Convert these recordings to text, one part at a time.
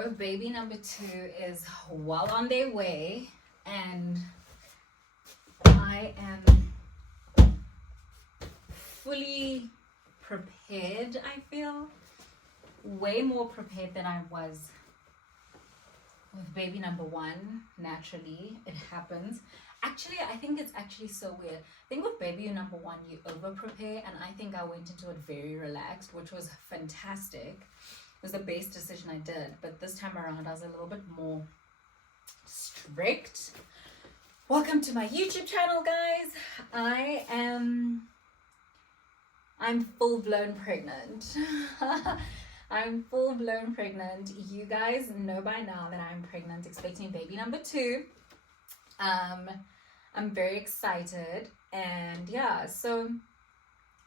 So baby number 2 is well on their way, and I am fully prepared. I feel way more prepared than I was with baby number 1. Naturally, it happens. Actually, I think it's actually so weird. I think with baby number 1, you over prepare, and I think I went into it very relaxed, which was fantastic. It was the best decision I did, but this time around I was a little bit more strict. Welcome to my YouTube channel, guys. I'm full-blown pregnant. I'm full-blown pregnant. You guys know by now that I'm pregnant, expecting baby number 2. I'm very excited, and yeah, so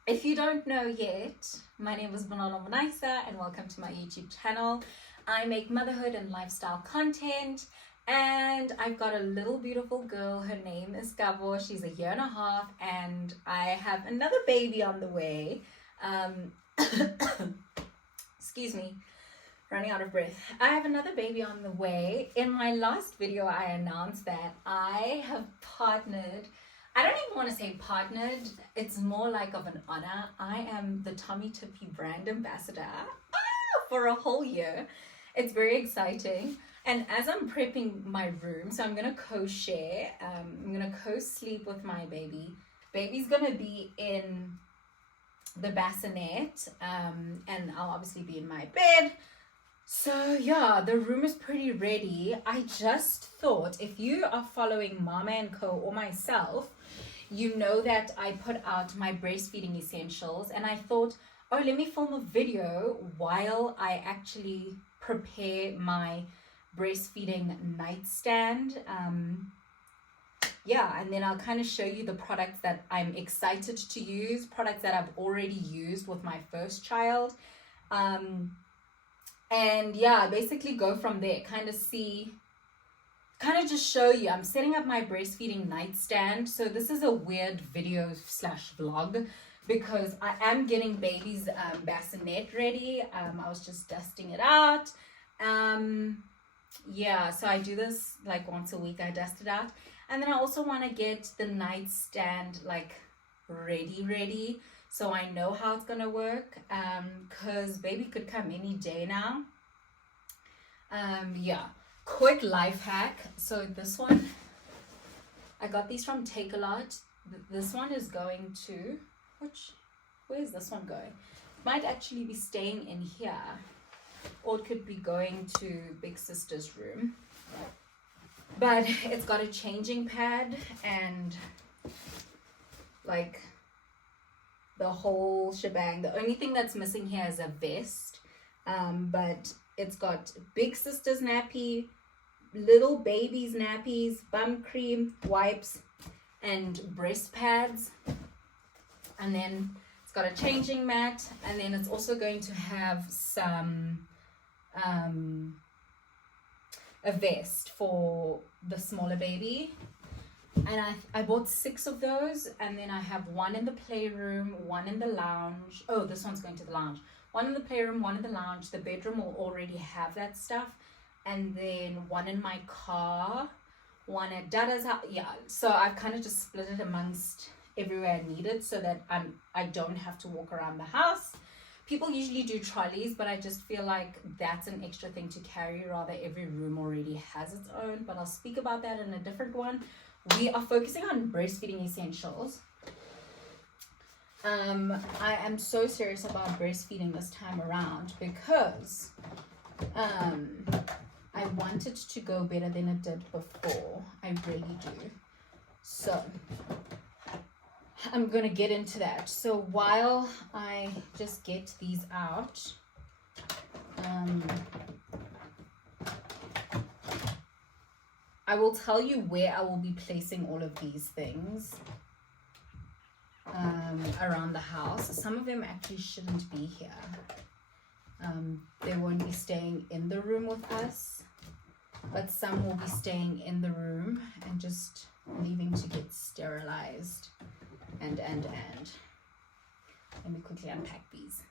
if you don't know yet, my name is Bonolo Monaisa, and welcome to my YouTube channel. I make motherhood and lifestyle content, and I've got a little beautiful girl. Her name is Gabo. She's 1.5 years, and I have another baby on the way. Excuse me, running out of breath. I have another baby on the way. In my last video, I announced that I have partnered. I don't even want to say partnered. It's more like of an honor. I am the Tommee Tippee brand ambassador for a whole year. It's very exciting. And as I'm prepping my room, so I'm going to co-share. I'm going to co-sleep with my baby. Baby's going to be in the bassinet, and I'll obviously be in my bed. So yeah, the room is pretty ready. I just thought, if you are following Mama & Co or myself, you know that I put out my breastfeeding essentials, and I thought, oh, let me film a video while I actually prepare my breastfeeding nightstand. Yeah, and then I'll kind of show you the products that I'm excited to use, products that I've already used with my first child. And yeah, basically go from there, kind of just show you. I'm setting up my breastfeeding nightstand. So this is a weird video / vlog because I am getting baby's bassinet ready. I was just dusting it out. Yeah, so I do this like once a week. I dust it out. And then I also want to get the nightstand like ready. So I know how it's going to work, because baby could come any day now. Yeah, quick life hack. So this one, I got these from Take A Lot. This one is going to, where is this one going? Might actually be staying in here, or it could be going to Big Sister's room. But it's got a changing pad and like the whole shebang. The only thing that's missing here is a vest, but it's got Big Sister's nappy, little baby's nappies, bum cream, wipes, and breast pads. And then it's got a changing mat, and then it's also going to have some a vest for the smaller baby. And I bought 6 of those, and then I have one in the playroom, one in the lounge. Oh, this one's going to the lounge. One in the playroom, one in the lounge. The bedroom will already have that stuff. And then one in my car, one at Dada's house. Yeah, so I've kind of just split it amongst everywhere I need it so that I don't have to walk around the house. People usually do trolleys, but I just feel like that's an extra thing to carry. Rather, every room already has its own, but I'll speak about that in a different one. We are focusing on breastfeeding essentials. I am so serious about breastfeeding this time around because I want it to go better than it did before. I really do. So I'm gonna get into that. So while I just get these out, I will tell you where I will be placing all of these things around the house. Some of them actually shouldn't be here. They won't be staying in the room with us, but some will be staying in the room and just leaving to get sterilized. And let me quickly unpack these.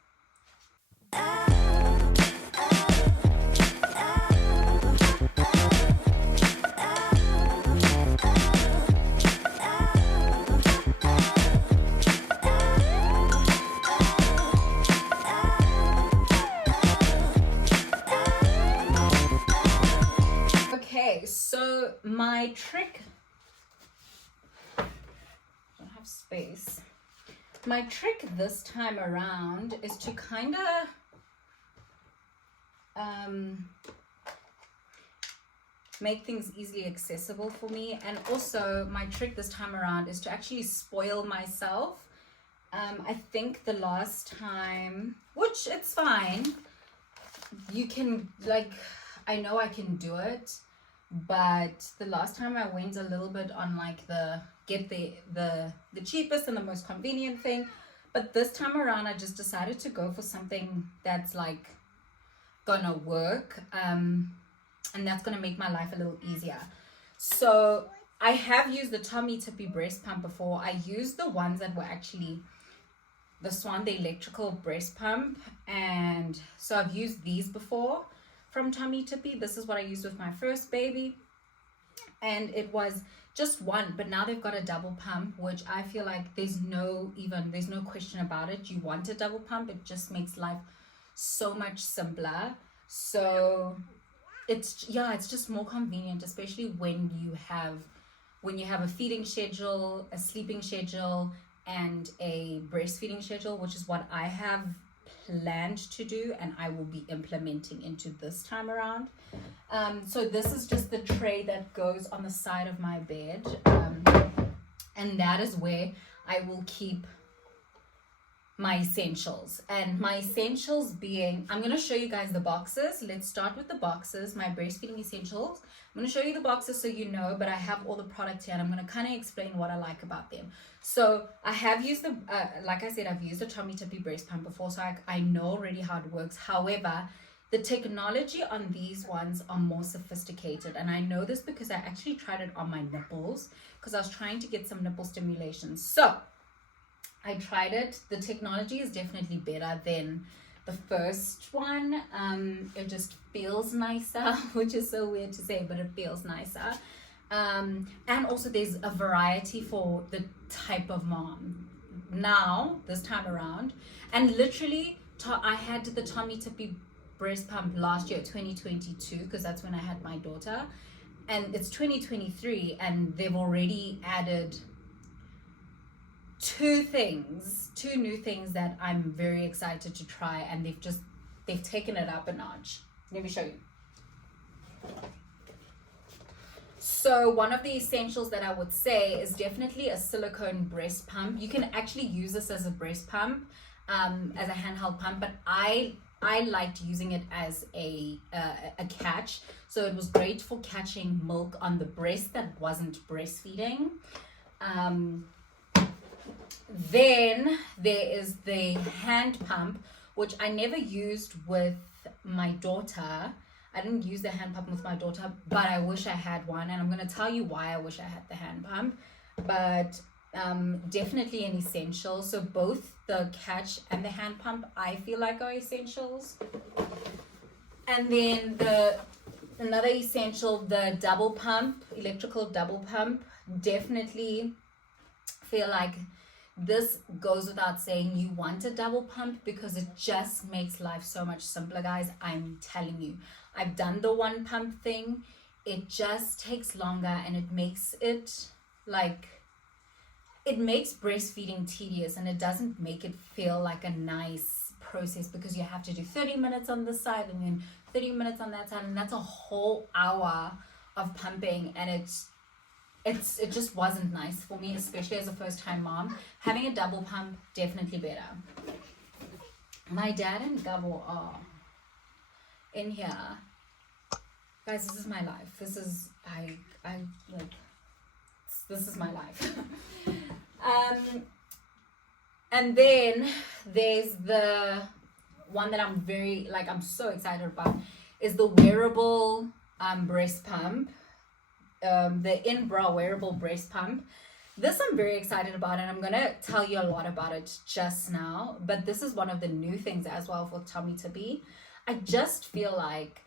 So my trick, I don't have space. My trick this time around is to kind of make things easily accessible for me. And also my trick this time around is to actually spoil myself. I think the last time, which it's fine, you can, like, I know I can do it, but the last time I went a little bit on like the cheapest and the most convenient thing, but this time around I just decided to go for something that's like gonna work, and that's gonna make my life a little easier. So I have used the Tommee Tippee breast pump before. I used the ones that were actually this one, the electrical breast pump, and so I've used these before from Tommee Tippee. This is what I used with my first baby, and it was just one, but now they've got a double pump, which I feel like there's no question about it. You want a double pump, it just makes life so much simpler. So it's just more convenient, especially when you have a feeding schedule, a sleeping schedule, and a breastfeeding schedule, which is what I have planned to do and I will be implementing into this time around. So this is just the tray that goes on the side of my bed, and that is where I will keep my essentials. And my essentials being, I'm going to show you guys the boxes. Let's start with the boxes, my breastfeeding essentials. I'm going to show you the boxes so you know, but I have all the products here and I'm going to kind of explain what I like about them. So I have used the, like I said, I've used the Tommee Tippee breast pump before, so I know already how it works. However, the technology on these ones are more sophisticated, and I know this because I actually tried it on my nipples because I was trying to get some nipple stimulation. So I tried it. The technology is definitely better than the first one. It just feels nicer, which is so weird to say, but it feels nicer. And also there's a variety for the type of mom now this time around. And literally I had the Tommee Tippee breast pump last year, 2022, because that's when I had my daughter, and it's 2023 and they've already added two new things that I'm very excited to try, and they've taken it up a notch. Let me show you. So one of the essentials that I would say is definitely a silicone breast pump. You can actually use this as a breast pump, as a handheld pump, but I liked using it as a catch. So it was great for catching milk on the breast that wasn't breastfeeding. Then there is the hand pump, which I never used with my daughter. I didn't use the hand pump with my daughter, but I wish I had one, and I'm going to tell you why I wish I had the hand pump. But definitely an essential. So both the catch and the hand pump I feel like are essentials. And then another essential, the double pump, electrical double pump, definitely feel like this goes without saying. You want a double pump because it just makes life so much simpler, guys. I'm telling you, I've done the one pump thing. It just takes longer, and it makes breastfeeding tedious, and it doesn't make it feel like a nice process because you have to do 30 minutes on this side and then 30 minutes on that side, and that's a whole hour of pumping, and it just wasn't nice for me, especially as a first-time mom. Having a double pump, definitely better. My dad and Gabo are in here. Guys, this is my life. This is this is my life. And then there's the one that I'm so excited about, is the wearable breast pump, the in-bra wearable breast pump. This I'm very excited about, and I'm gonna tell you a lot about it just now, but this is one of the new things as well for Tommee Tippee. I just feel like,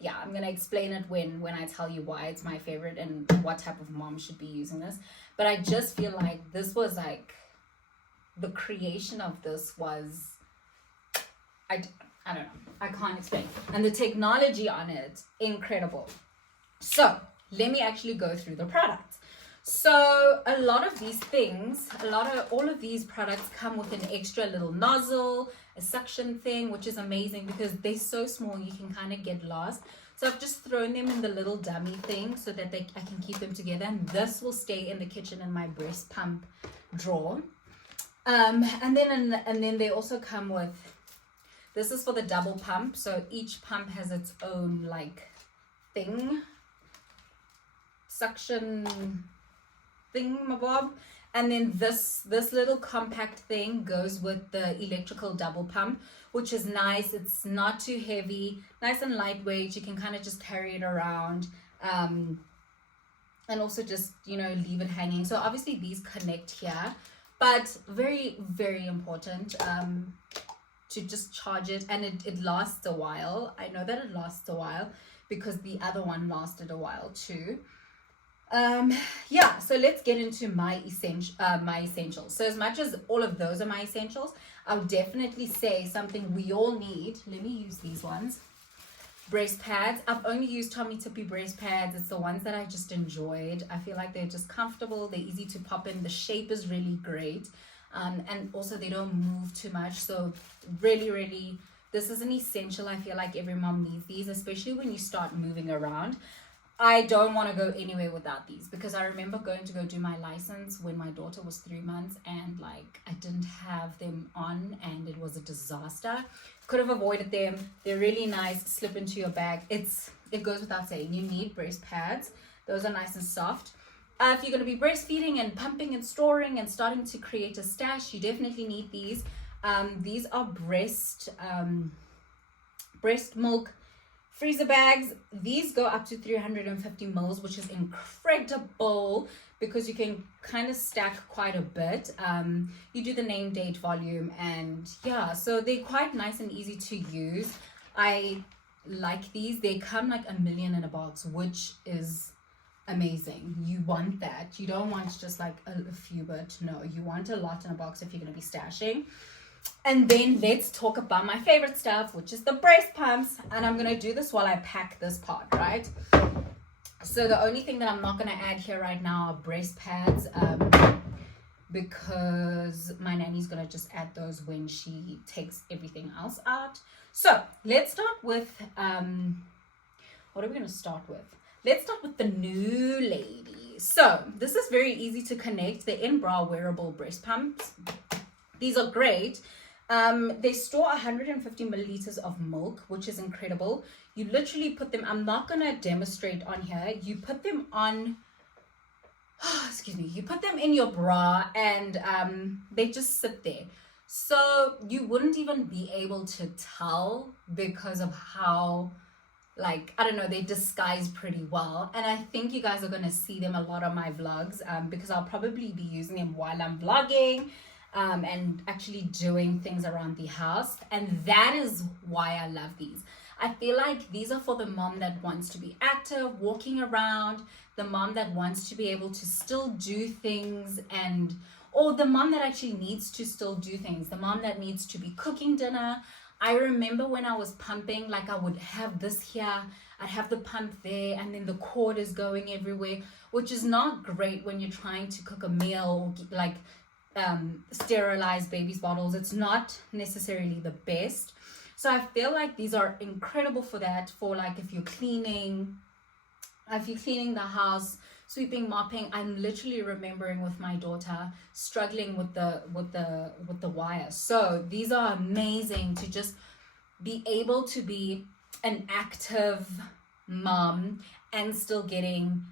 yeah, I'm gonna explain it when I tell you why it's my favorite and what type of mom should be using this. But I just feel like this was like, the creation of this was, I I don't know. I can't explain. And the technology on it, incredible. So let me actually go through the products. So a lot of these things, all of these products come with an extra little nozzle, a suction thing, which is amazing because they're so small you can kind of get lost. So I've just thrown them in the little dummy thing so that I can keep them together. And this will stay in the kitchen in my breast pump drawer. And then they also come with, this is for the double pump. So each pump has its own like thing, suction thingamabob. And then this little compact thing goes with the electrical double pump, which is nice. It's not too heavy, nice and lightweight. You can kind of just carry it around, and also just, leave it hanging. So obviously these connect here, but very, very important to just charge it. And it lasts a while. I know that it lasts a while because the other one lasted a while too. So let's get into my essentials. So as much as all of those are my essentials, I would definitely say something we all need. Let me use these ones. Breast pads. I've only used Tommee Tippee breast pads. It's the ones that I just enjoyed. I feel like they're just comfortable. They're easy to pop in. The shape is really great. And also they don't move too much. So really, really, this is an essential. I feel like every mom needs these, especially when you start moving around. I don't want to go anywhere without these because I remember going to go do my license when my daughter was 3 months and like I didn't have them on and it was a disaster. Could have avoided them. They're really nice, slip into your bag. It goes without saying, you need breast pads. Those are nice and soft. If you're going to be breastfeeding and pumping and storing and starting to create a stash, you definitely need these. These are breast milk freezer bags. These go up to 350 mils, which is incredible because you can kind of stack quite a bit. You do the name, date, volume, and yeah, so they're quite nice and easy to use. I like these. They come like a million in a box, which is amazing. You want that. You don't want just like a few, but no, you want a lot in a box if you're going to be stashing. And then let's talk about my favorite stuff, which is the breast pumps. And I'm going to do this while I pack this part, right? So the only thing that I'm not going to add here right now are breast pads, because my nanny's going to just add those when she takes everything else out. So let's start with, what are we going to start with? Let's start with the new lady. So this is very easy to connect. They're in-bra wearable breast pumps. These are great. They store 150 milliliters of milk, which is incredible. You literally put them, I'm not going to demonstrate on here. You put them on, you put them in your bra and they just sit there. So you wouldn't even be able to tell because of how, like, I don't know, they disguise pretty well. And I think you guys are going to see them a lot on my vlogs because I'll probably be using them while I'm vlogging. And actually doing things around the house. And that is why I love these. I feel like these are for the mom that wants to be active, walking around, the mom that wants to be able to still do things, or the mom that actually needs to still do things, the mom that needs to be cooking dinner. I remember when I was pumping, like I would have this here, I'd have the pump there, and then the cord is going everywhere, which is not great when you're trying to cook a meal, or like sterilize baby's bottles. It's not necessarily the best. So I feel like these are incredible for that, for like if you're cleaning the house, sweeping, mopping. I'm literally remembering with my daughter struggling with the wire. So these are amazing to just be able to be an active mom and still getting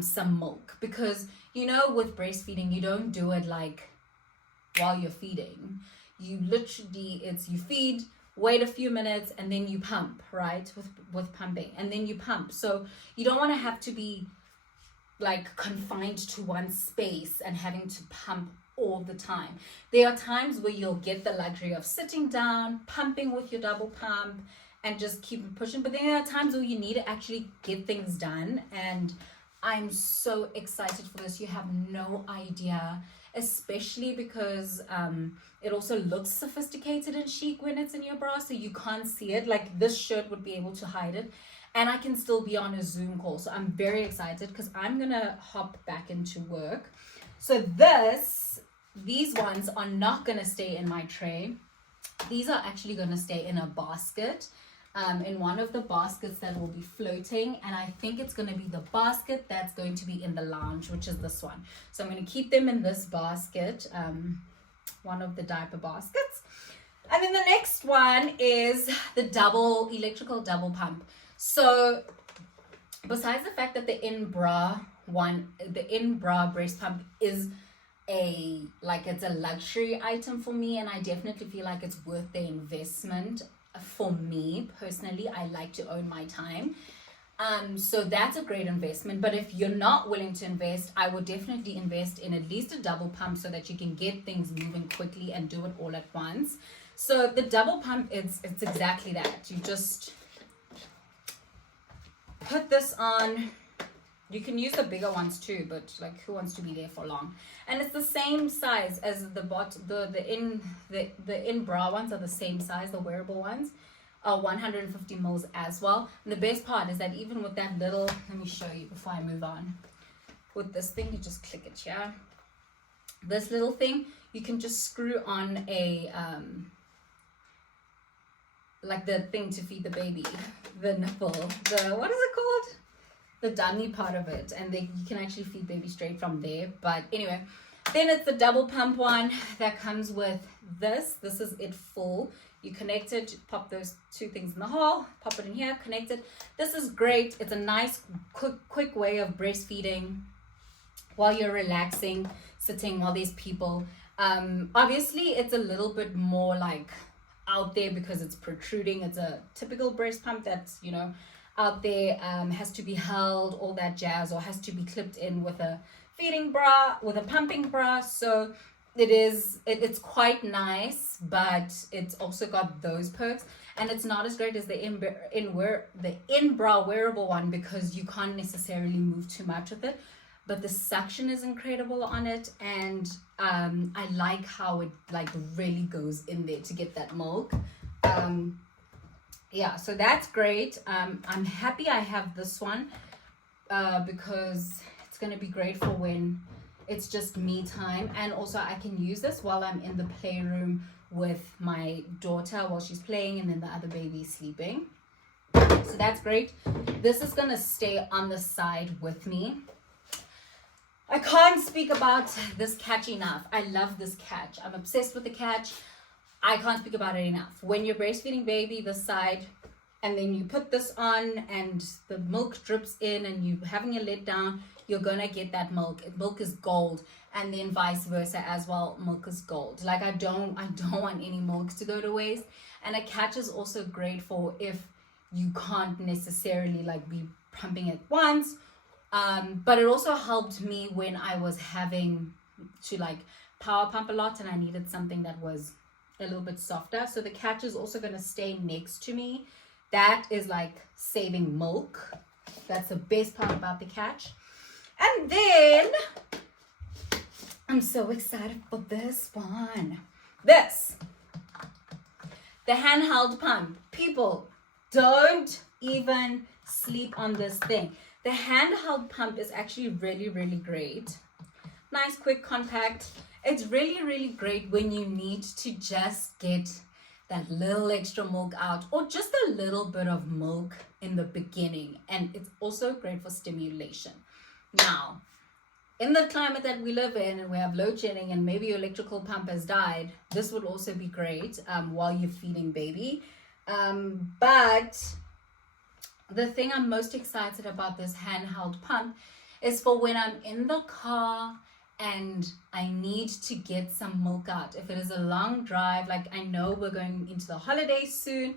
some milk, because with breastfeeding you don't do it like while you're feeding. You literally, you feed, wait a few minutes, and then you pump, right? With pumping, and then you pump. So you don't want to have to be like confined to one space and having to pump all the time. There are times where you'll get the luxury of sitting down, pumping with your double pump, and just keep pushing. But then there are times where you need to actually get things done. And I'm so excited for this. You have no idea. especially because it also looks sophisticated and chic when it's in your bra, so you can't see it. Like this shirt would be able to hide it, and I can still be on a Zoom call. So I'm very excited because I'm gonna hop back into work. So these ones are not gonna stay in my tray. These are actually gonna stay in a basket, in one of the baskets that will be floating, and I think it's going to be the basket that's going to be in the lounge, which is this one. So I'm going to keep them in this basket, one of the diaper baskets. And then the next one is the electrical double pump. So besides the fact that the in-bra breast pump is it's a luxury item for me, and I definitely feel like it's worth the investment. For me personally, I like to own my time, so that's a great investment. But if you're not willing to invest, I would definitely invest in at least a double pump so that you can get things moving quickly and do it all at once. So the double pump, it's exactly that. You just put this on. You can use the bigger ones too, but like, who wants to be there for long? And it's the same size as the in bra ones are the same size. The wearable ones are 150 mils as well. And the best part is that even with that little, let me show you before I move on. With this thing, you just click it here. This little thing, you can just screw on a like the thing to feed the baby, the nipple, what is it called? The dummy part of it, and you can actually feed baby straight from there. But anyway, then it's the double pump one that comes with this is it full. You connect it, pop those two things in the hole, pop it in here, connect it. This is great. It's a nice quick way of breastfeeding while you're relaxing, sitting while there's people. Obviously it's a little bit more like out there because it's protruding. It's a typical breast pump that's, you know, out there, has to be held, all that jazz, or has to be clipped in with a feeding bra, with a pumping bra. So it's quite nice, but it's also got those perks, and it's not as great as the in-bra wearable one because you can't necessarily move too much with it, but the suction is incredible on it, and I like how it like really goes in there to get that milk. Yeah, so that's great. I'm happy I have this one because it's going to be great for when it's just me time, and also I can use this while I'm in the playroom with my daughter while she's playing, and then the other baby sleeping. So that's great. This is going to stay on the side with me. I can't speak about this catch enough. I love this catch. I'm obsessed with the catch. I can't speak about it enough. When you're breastfeeding baby, this side, and then you put this on and the milk drips in and you're having a let down, you're gonna get that milk. Milk is gold, and then vice versa as well. Milk is gold. Like I don't want any milk to go to waste. And a catch is also great for if you can't necessarily like be pumping at once. But it also helped me when I was having to like power pump a lot and I needed something that was a little bit softer. So the catch is also going to stay next to me. That is like saving milk. That's the best part about the catch. And then I'm so excited for this one. The handheld pump. People, don't even sleep on this thing. The handheld pump is actually really, really great. Nice, quick, compact. It's really, really great when you need to just get that little extra milk out, or just a little bit of milk in the beginning. And it's also great for stimulation. Now, in the climate that we live in, and we have load shedding and maybe your electrical pump has died, this would also be great while you're feeding baby. But the thing I'm most excited about this handheld pump is for when I'm in the car and I need to get some milk out. If it is a long drive, like I know we're going into the holidays soon,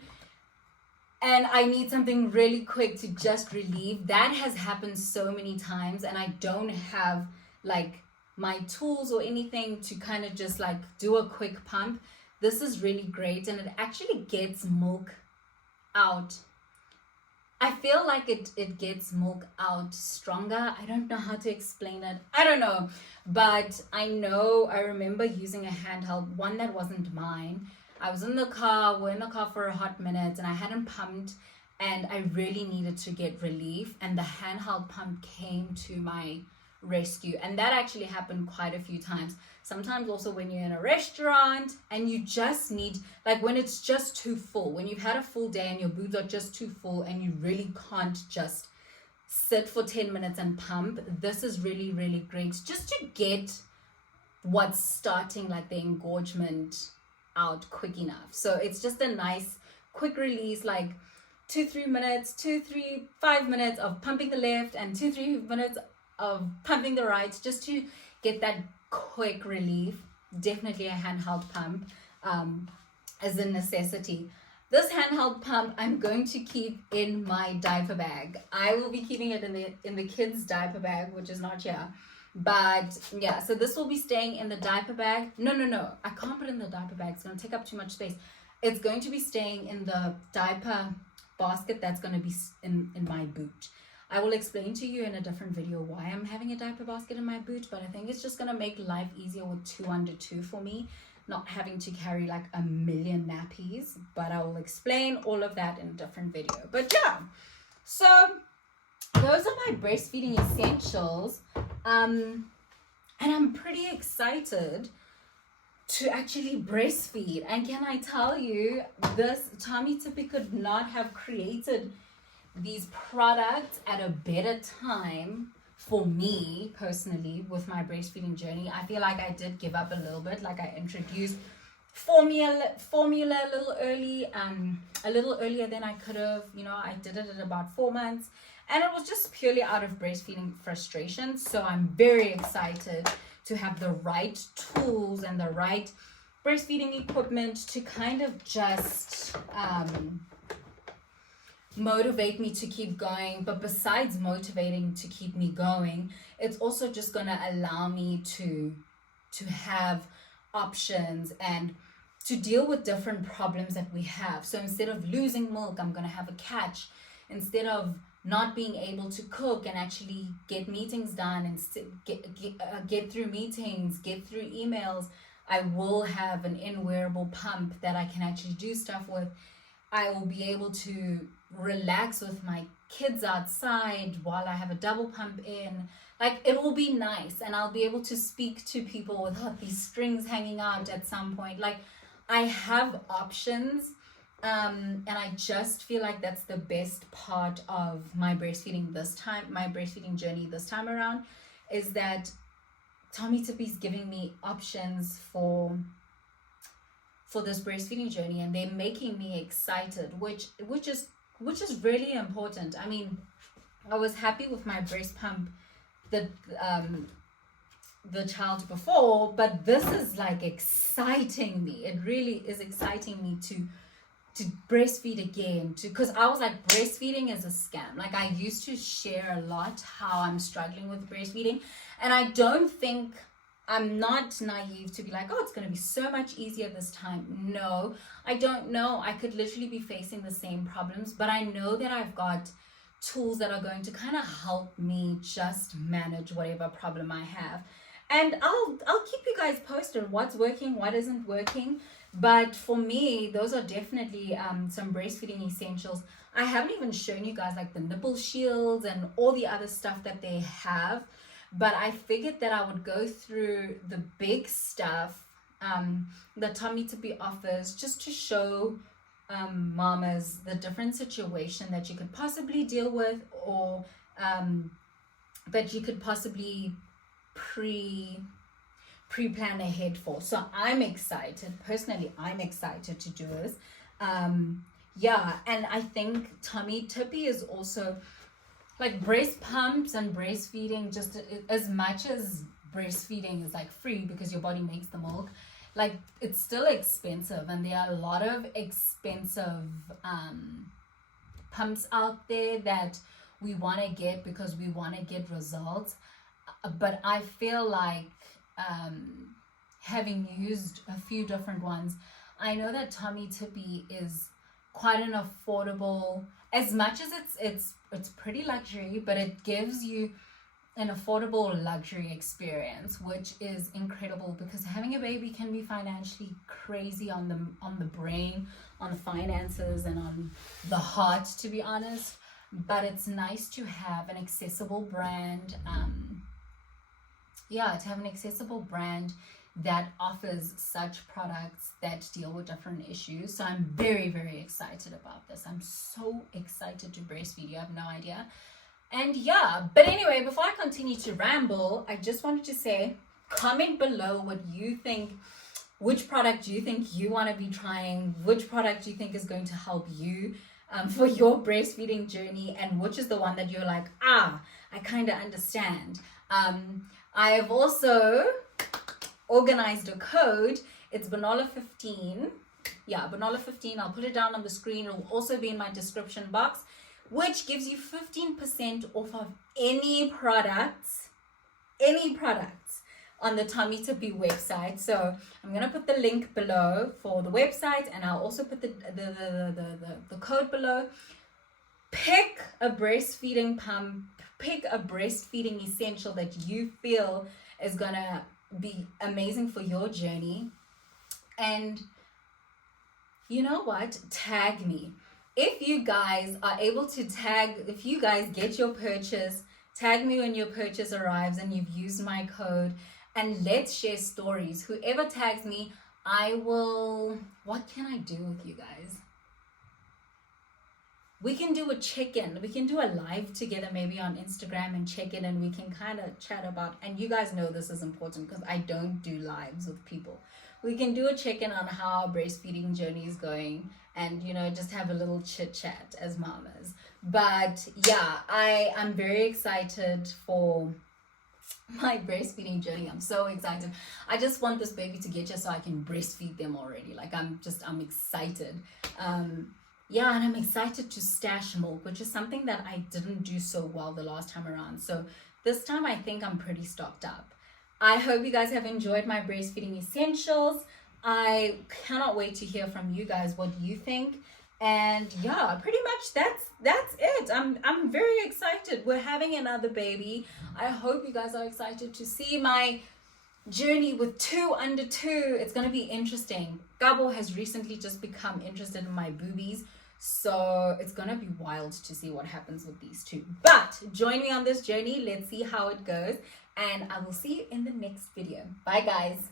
and I need something really quick to just relieve. That has happened so many times, and I don't have like my tools or anything to kind of just like do a quick pump. This is really great, and it actually gets milk out I feel like it gets milk out stronger. I don't know how to explain it. I don't know. But I remember using a handheld, one that wasn't mine. I was in the car, we're in the car for a hot minute, and I hadn't pumped, and I really needed to get relief. And the handheld pump came to my rescue. And that actually happened quite a few times. Sometimes also when you're in a restaurant and you just need, like when it's just too full, when you've had a full day and your boobs are just too full and you really can't just sit for 10 minutes and pump, this is really, really great just to get what's starting, like the engorgement, out quick enough. So it's just a nice quick release, like 2-3 minutes, 5 minutes of pumping the left and 2-3 minutes of pumping the right, just to get that quick relief. Definitely a handheld pump is a necessity. This handheld pump I'm going to keep in my diaper bag. I will be keeping it in the kids' diaper bag, which is not here. But yeah, so this will be staying in the diaper bag. No, I can't put it in the diaper bag. It's going to take up too much space. It's going to be staying in the diaper basket that's going to be in my boot. I will explain to you in a different video why I'm having a diaper basket in my boot, but I think it's just going to make life easier with 2 under 2 for me, not having to carry like a million nappies. But I will explain all of that in a different video. But yeah, so those are my breastfeeding essentials. And I'm pretty excited to actually breastfeed. And can I tell you, this Tommee Tippee could not have created these products at a better time for me personally with my breastfeeding journey. I feel like I did give up a little bit, like I introduced formula a little earlier than I could have. I did it at about 4 months, and it was just purely out of breastfeeding frustration. So I'm very excited to have the right tools and the right breastfeeding equipment to kind of just motivate me to keep going. But besides motivating to keep me going, it's also just going to allow me to have options and to deal with different problems that we have. So instead of losing milk, I'm going to have a catch. Instead of not being able to cook and actually get meetings done and get through meetings, get through emails, I will have an in-wearable pump that I can actually do stuff with. I will be able to relax with my kids outside while I have a double pump in. Like, it will be nice, and I'll be able to speak to people without these strings hanging out at some point. Like, I have options, and I just feel like that's the best part of my breastfeeding journey this time around, is that Tommee Tippee is giving me options for this breastfeeding journey, and they're making me excited, which is really important. I mean, I was happy with my breast pump, the child before, but this is like exciting me. It really is exciting me to breastfeed again, because I was like, breastfeeding is a scam. Like, I used to share a lot how I'm struggling with breastfeeding, and I'm not naive to be like, oh, it's going to be so much easier this time. No, I don't know. I could literally be facing the same problems, but I know that I've got tools that are going to kind of help me just manage whatever problem I have. And I'll keep you guys posted what's working, what isn't working. But for me, those are definitely some breastfeeding essentials. I haven't even shown you guys like the nipple shields and all the other stuff that they have. But I figured that I would go through the big stuff that Tommee Tippee offers, just to show mamas the different situation that you could possibly deal with, or that you could possibly pre-plan ahead for. So I'm excited. Personally, I'm excited to do this. Yeah, and I think Tommee Tippee is also, like, breast pumps and breastfeeding, just as much as breastfeeding is like free because your body makes the milk, like, it's still expensive, and there are a lot of expensive pumps out there that we want to get because we want to get results. But I feel like having used a few different ones, I know that Tommee Tippee is quite an affordable, as much as it's pretty luxury, but it gives you an affordable luxury experience, which is incredible, because having a baby can be financially crazy on the brain, on the finances, and on the heart, to be honest. But it's nice to have an accessible brand, to have an accessible brand that offers such products that deal with different issues. So I'm very, very excited about this. I'm so excited to breastfeed. You have no idea. And but anyway, before I continue to ramble, I just wanted to say, comment below what you think, which product you think you want to be trying, which product you think is going to help you for your breastfeeding journey, and which is the one that you're like, I kind of understand. I have also organized a code. It's Banola15. Banola15. I'll put it down on the screen. It'll also be in my description box, which gives you 15% off of any products on the Tommee Tippee website. So I'm gonna put the link below for the website, and I'll also put the code below. Pick a breastfeeding pump, pick a breastfeeding essential that you feel is gonna be amazing for your journey. And you know what? Tag me. If you guys are able to if you guys get your purchase, tag me when your purchase arrives and you've used my code, and let's share stories. Whoever tags me, what can I do with you guys? We can do a check-in. We can do a live together, maybe on Instagram, and check in, and we can kind of chat about, and you guys know this is important because I don't do lives with people. We can do a check-in on how our breastfeeding journey is going, and just have a little chit chat as mamas. But I'm very excited for my breastfeeding journey. I'm so excited. I just want this baby to get here so I can breastfeed them already. Like I'm excited. And I'm excited to stash milk, which is something that I didn't do so well the last time around. So this time I think I'm pretty stocked up. I hope you guys have enjoyed my breastfeeding essentials. I cannot wait to hear from you guys what you think. And pretty much that's it. I'm very excited. We're having another baby. I hope you guys are excited to see my journey with 2 under 2. It's going to be interesting. Gabo has recently just become interested in my boobies, so it's going to be wild to see what happens with these two. But join me on this journey. Let's see how it goes, and I will see you in the next video. Bye guys.